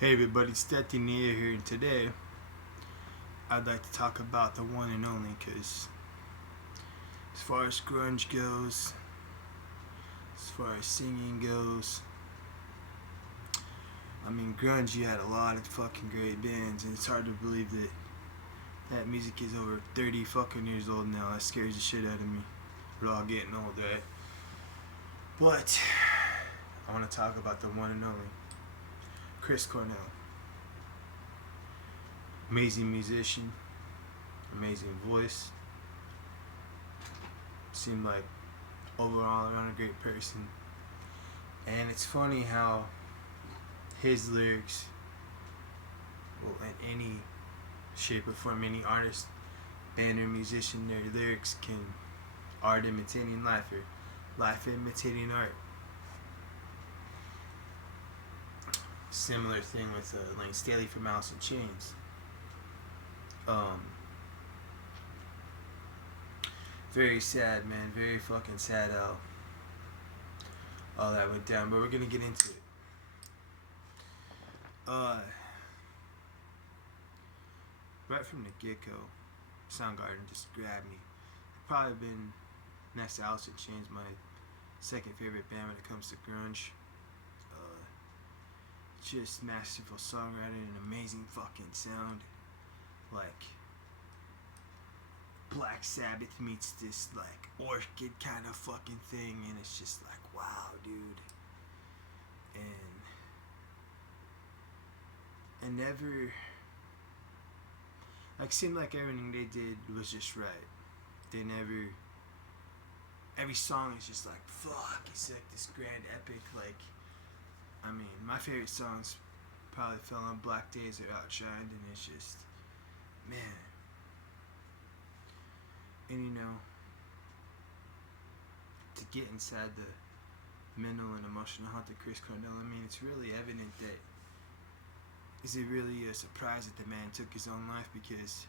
Hey everybody, it's Nia here, and today I'd like to talk about the one and only, because as far as grunge goes, as far as singing goes, I mean, grunge, you had a lot of fucking great bands, and it's hard to believe that that music is over 30 fucking years old now. That scares the shit out of me. We're all getting old, right? But I want to talk about the one and only Chris Cornell. Amazing musician, amazing voice. Seemed like overall around a great person. And it's funny how his lyrics, well, in any shape or form, any artist, band, or musician, their lyrics can art imitating life or life imitating art. Similar thing with Lane Staley from Alice in Chains. Very sad, man. Very fucking sad how all that went down. But we're gonna get into it. Right from the get-go, Soundgarden just grabbed me. Probably been next to Alice in Chains, my second favorite band when it comes to grunge. Just masterful songwriting and amazing fucking sound. Like Black Sabbath meets this like orchid kind of fucking thing, and it's just like, wow, dude. And never, like, seemed like everything they did was just right. They never, every song is just like, fuck, it's like this grand epic. Like, I mean, my favorite songs probably fell on Black Days or Outshined, and it's just, man. And you know, to get inside the mental and emotional health of Chris Cornell, I mean, it's really evident that, is it really a surprise that the man took his own life? Because,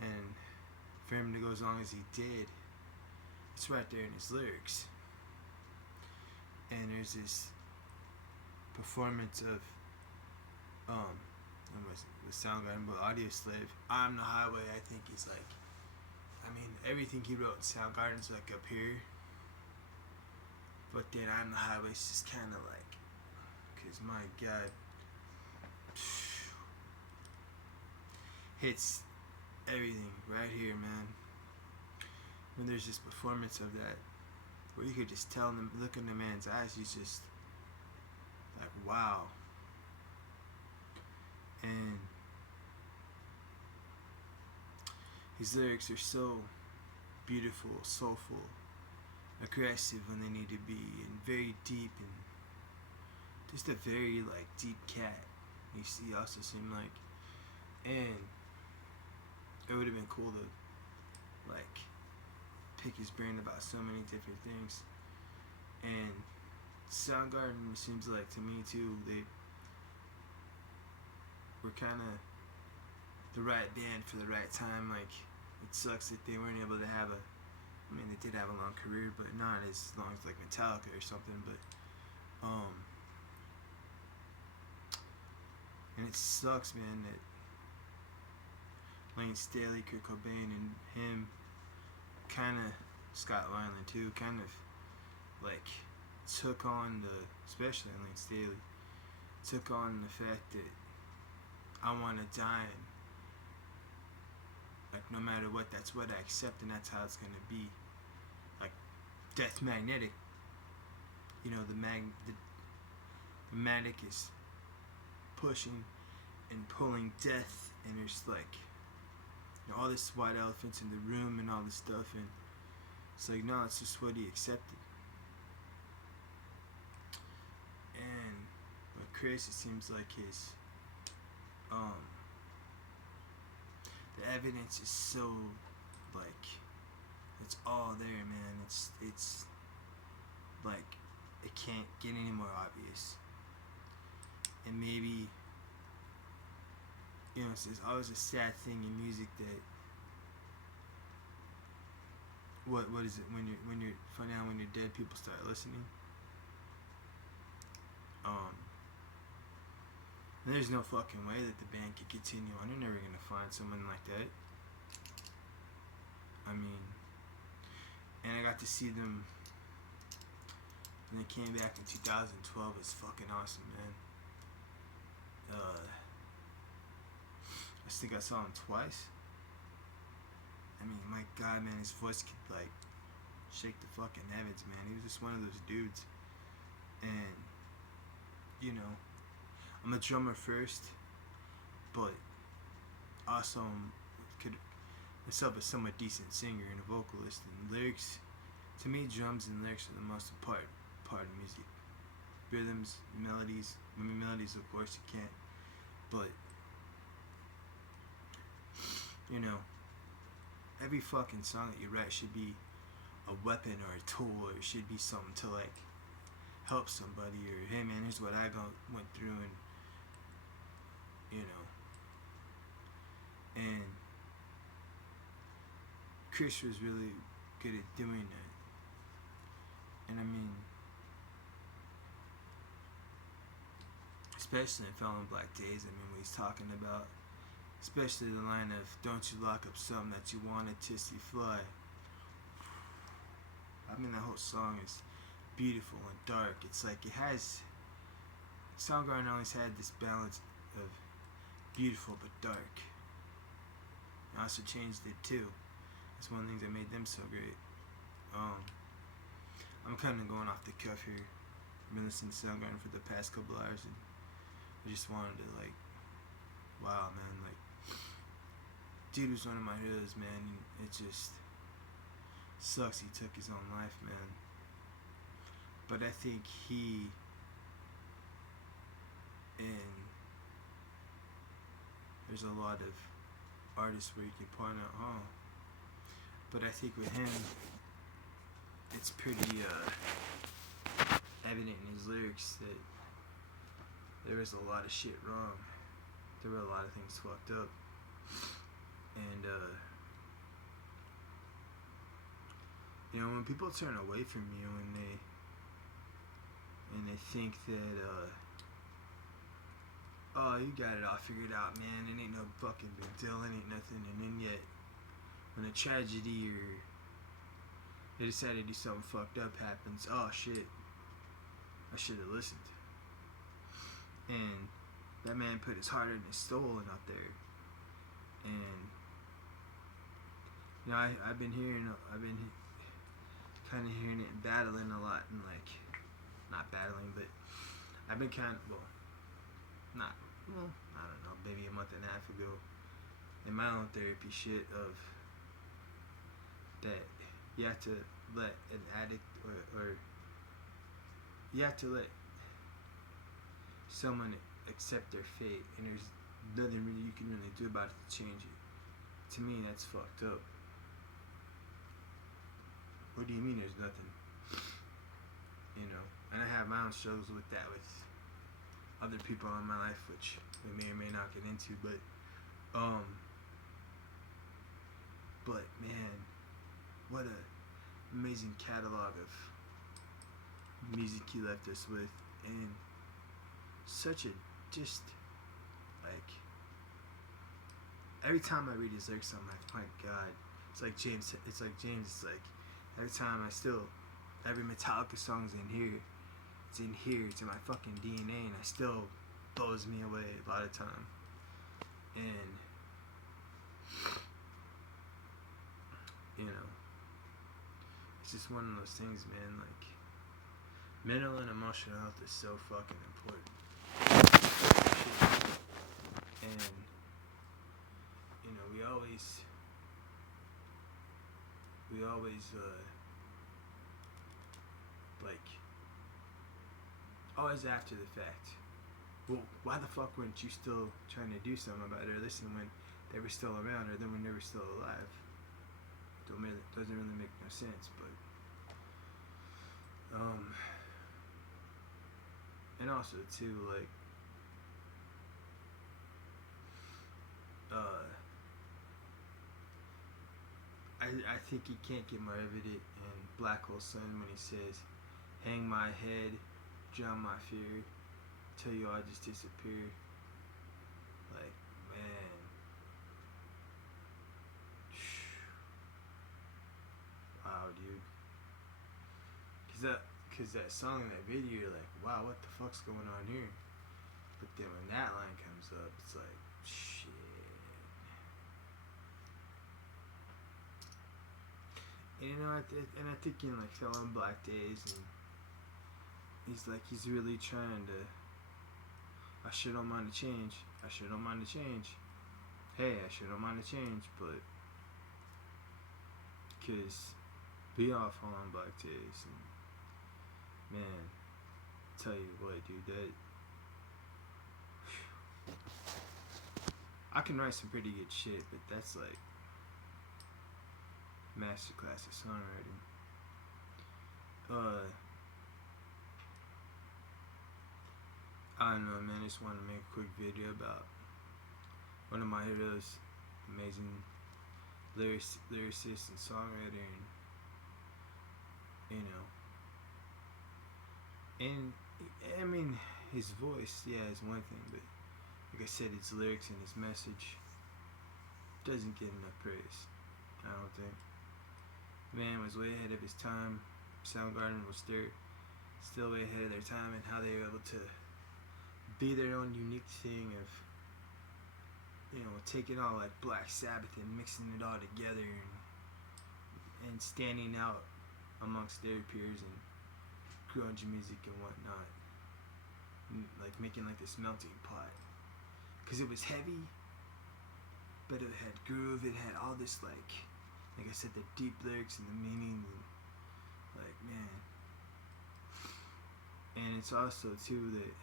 and for him to go as long as he did, it's right there in his lyrics. And there's this performance of with Soundgarden, but Audio Slave, I'm the Highway, I think is like, I mean, everything he wrote in Soundgarden's like up here, but then I'm the Highway is just kind of like, because my God, hits everything right here, man. When there's this performance of that, where you could just tell him, look in the man's eyes, he's just like, wow. And his lyrics are so beautiful, soulful, aggressive when they need to be, and very deep, and just a very like deep cat. He also seemed like, and it would have been cool to like pick his brain about so many different things. And Soundgarden seems like, to me too, they were kind of the right band for the right time. Like, it sucks that they weren't able to have I mean, they did have a long career, but not as long as like Metallica or something. But and it sucks, man, that Lane Staley, Kurt Cobain, and him, kind of Scott Weiland too, kind of like took on especially Lane Staley, took on the fact that I want to die, and like, no matter what, that's what I accept, and that's how it's gonna be. Like, Death Magnetic, you know, the magnetic is pushing and pulling death, and there's like, you know, all this white elephants in the room and all this stuff, and it's like, no, it's just what he accepted. And with Chris, it seems like his the evidence is so, like, it's all there, man. It's like, it can't get any more obvious. And maybe, you know, it's always a sad thing in music that, what is it, when you're funny how when you're dead, people start listening. And there's no fucking way that the band could continue on. They're never gonna find someone like that. I mean, and I got to see them when they came back in 2012. It's fucking awesome, man. I think I saw him twice. I mean, my God, man, his voice could like shake the fucking heavens, man. He was just one of those dudes. And you know, I'm a drummer first, but also could myself a somewhat decent singer and a vocalist. And lyrics, to me, drums and lyrics are the most important part of music. Rhythms, melodies. I mean, melodies, of course, you can't. But you know, every fucking song that you write should be a weapon or a tool, or it should be something to like help somebody, or hey man, here's what I went through, and you know. And Chris was really good at doing that. And I mean, especially in Fell on Black Days, I mean, when he's talking about, especially the line of "Don't you lock up something that you wanted to see fly." I mean, that whole song is beautiful and dark. It's like it has, Soundgarden always had this balance of beautiful but dark. I also changed it too. That's one of the things that made them so great. I'm kind of going off the cuff here. I've been listening to Soundgarden for the past couple hours, and I just wanted to like, wow, man, like, dude was one of my heroes, man. It just sucks he took his own life, man. But I think he, and there's a lot of artists where you can point out, oh, but I think with him, it's pretty evident in his lyrics that there was a lot of shit wrong. There were a lot of things fucked up. And you know, when people turn away from you and they think that oh, you got it all figured out, man, it ain't no fucking big deal, it ain't nothing, and then yet when a tragedy or they decide to do something fucked up happens, oh shit, I should have listened. And that man put his heart and his soul in out there. And you know, I've been kind of hearing it and battling a lot, and like, not battling, but I've been kind of, I don't know, maybe a month and a half ago, in my own therapy shit of that you have to let an addict or you have to let someone accept their fate, and there's nothing really you can really do about it to change it. To me, that's fucked up. What do you mean there's nothing? You know, and I have my own struggles with that with other people in my life, which we may or may not get into, but man, what a amazing catalog of music he left us with, and such a, just like, every time I read his lyrics, I'm like, my God, it's like James, it's like every time every Metallica song's in here, it's in my fucking DNA, and it still blows me away a lot of time. And you know, it's just one of those things, man, like, mental and emotional health is so fucking important. And you know, we always like, always after the fact, well, why the fuck weren't you still trying to do something about it, or listen when they were still around, or then when they were still alive? Doesn't really make no sense. But and also too, like, I think he can't get more evident in Black Hole Sun when he says, "Hang my head, drown my fear, till you all just disappear." Like, man. Wow, dude. Cause that song in that video, you're like, wow, what the fuck's going on here? But then when that line comes up, it's like, shit. And you know, I think in like Fell on Black Days, and he's really trying to. I sure don't mind the change. I sure don't mind the change. Hey, I sure don't mind the change, but cause we all fall on Black Days, and man, tell you what, dude, that I can write some pretty good shit, but that's like masterclass of songwriting. I don't know, man. I just want to make a quick video about one of my heroes, amazing lyricist and songwriter, and and I mean, his voice, yeah, is one thing, but like I said, his lyrics and his message doesn't get enough praise. I don't think. Man was way ahead of his time. Soundgarden was still way ahead of their time, and how they were able to be their own unique thing of, taking all like Black Sabbath and mixing it all together, and standing out amongst their peers and grunge music and whatnot, and like making like this melting pot, because it was heavy, but it had groove. It had all this like I said, the deep lyrics and the meaning, and like, man. And it's also too that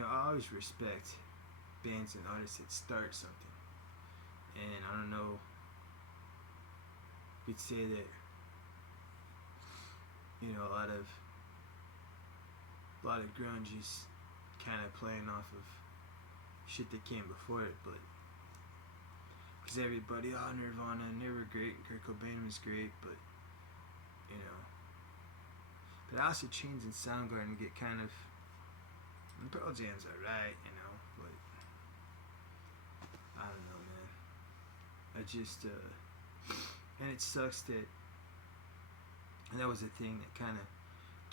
I always respect bands and artists that start something. And I don't know, you'd say that a lot of grunge is kind of playing off of shit that came before it, but because everybody, Nirvana, and they were great, and Kurt Cobain was great, but but I also changed in Soundgarden to get kind of, and Pearl Jam's alright, but I don't know, man. I just, and it sucks that, and that was a thing that kind of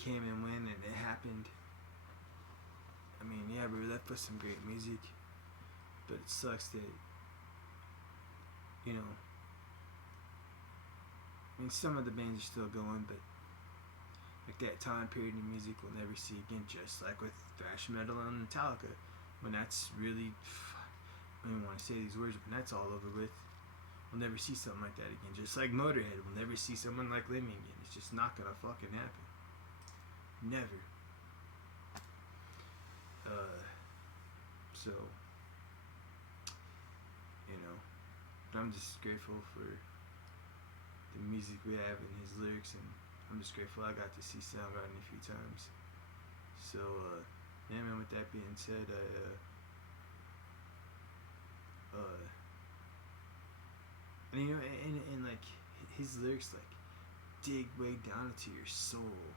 came and went, and it happened. I mean, yeah, we were left with some great music, but it sucks that, I mean, some of the bands are still going, but like that time period in music we'll never see again, just like with thrash metal and Metallica, when that's really, I don't even want to say these words, but that's all over with. We'll never see something like that again. Just like Motorhead, we'll never see someone like Lemmy again. It's just not gonna fucking happen. Never. So, but I'm just grateful for the music we have and his lyrics, and I'm just grateful I got to see Soundgarden a few times. So, yeah, man, with that being said, and like, his lyrics, like, dig way down into your soul.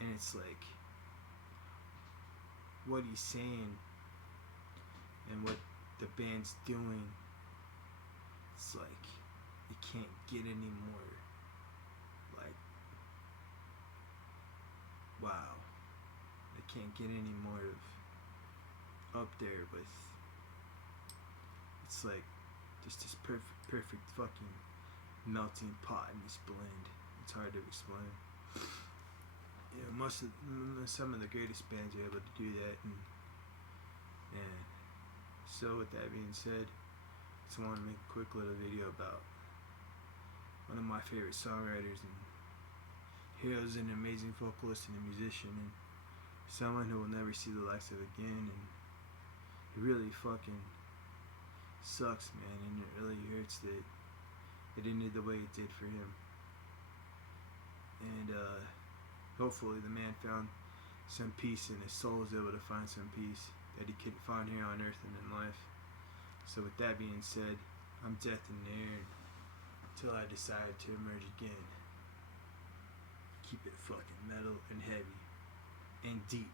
And it's like, what he's saying and what the band's doing, it's like, it can't get any more, like, wow. It can't get any more of up there with, it's like just this perfect fucking melting pot in this blend. It's hard to explain. Some of the greatest bands are able to do that, and so with that being said, I just want to make a quick little video about one of my favorite songwriters and heroes, an amazing vocalist and a musician, and someone who will never see the likes of again, and it really fucking sucks, man, and it really hurts that it ended the way it did for him. And hopefully the man found some peace, and his soul was able to find some peace that he couldn't find here on earth and in life. So with that being said, I'm death in the air until I decide to emerge again. Keep it fucking metal and heavy and deep.